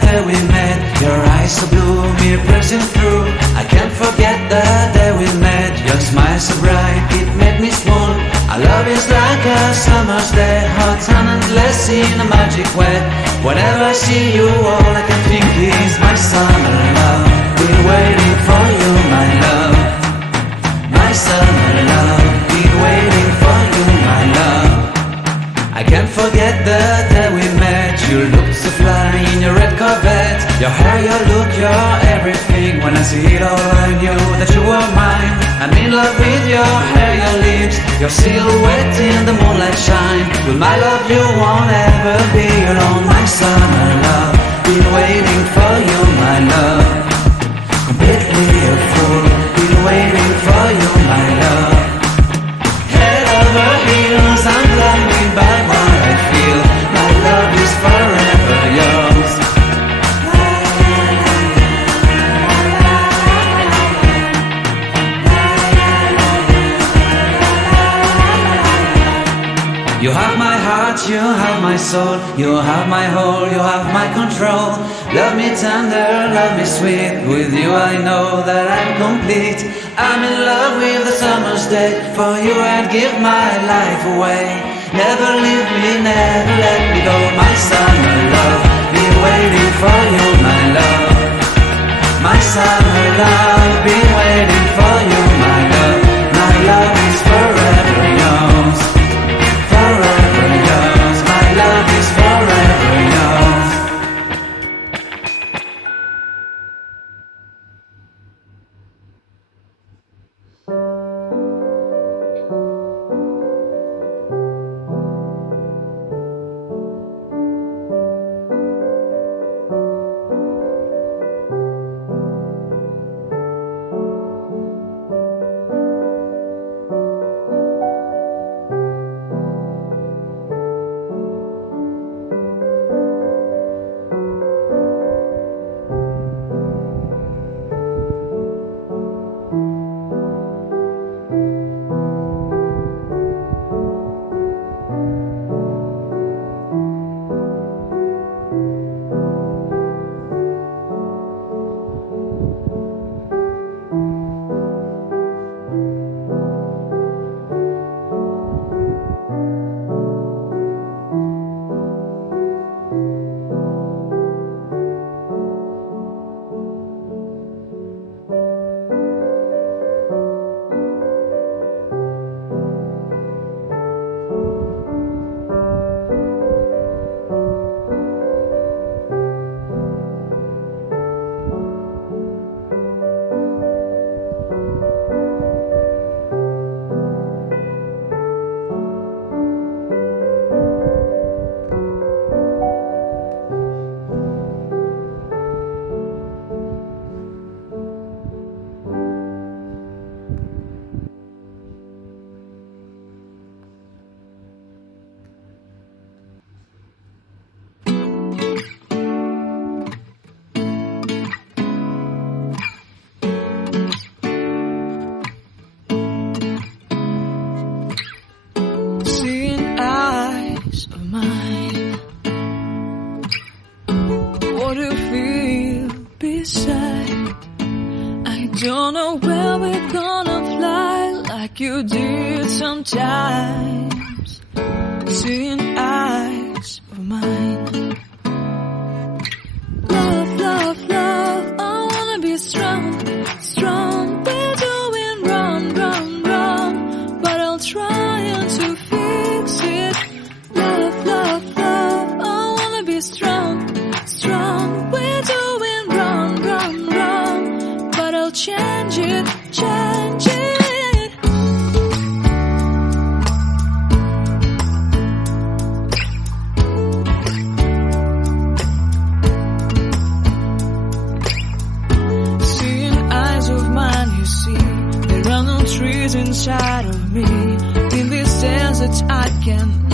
day we met. Your eyes so blue, me pressing through. I can't forget the day we met. Your smile so bright, it made me swoon. Our love is like a summer's day, hot and endless in a magic way. Whenever I see you, all I can think is my summer love. Been waiting for you, my love. My summer love. Been waiting for you, my love. I can't forget the day we met. You looked so fly in your red Corvette. Your hair, your look, your everything. When I see it all, I knew that you were mine. I'm in love with your hair, your lips, your silhouette in the moonlight shine. With my love you won't ever be alone. My summer love, been waiting for you, my love. Completely a fool, been waiting for you, my love. Head over heels, I'm blinded by what I feel. My love is forever yours. You have my heart, you have my soul. You have my whole, you have my control. Love me tender, love me sweet. With you I know that I'm complete. I'm in love with the summer's day. For you I'd give my life away. Never leave me, never let me go. My summer love, been waiting for you, my love. My summer love, been waiting for you, my love. My love is forever yours. Forever yours, my love is forever yours. Don't know where we're gonna fly like you did sometimes. Seeing eyes of mine. Love, love, love, I wanna be strong, strong. We're doing wrong, wrong, wrong, but I'll try to fix it. Love, love, love, I wanna be strong, strong. We're doing wrong, wrong, wrong, but I'll change it, change it. Seeing eyes of mine, you see, there are no trees inside of me. In this desert I can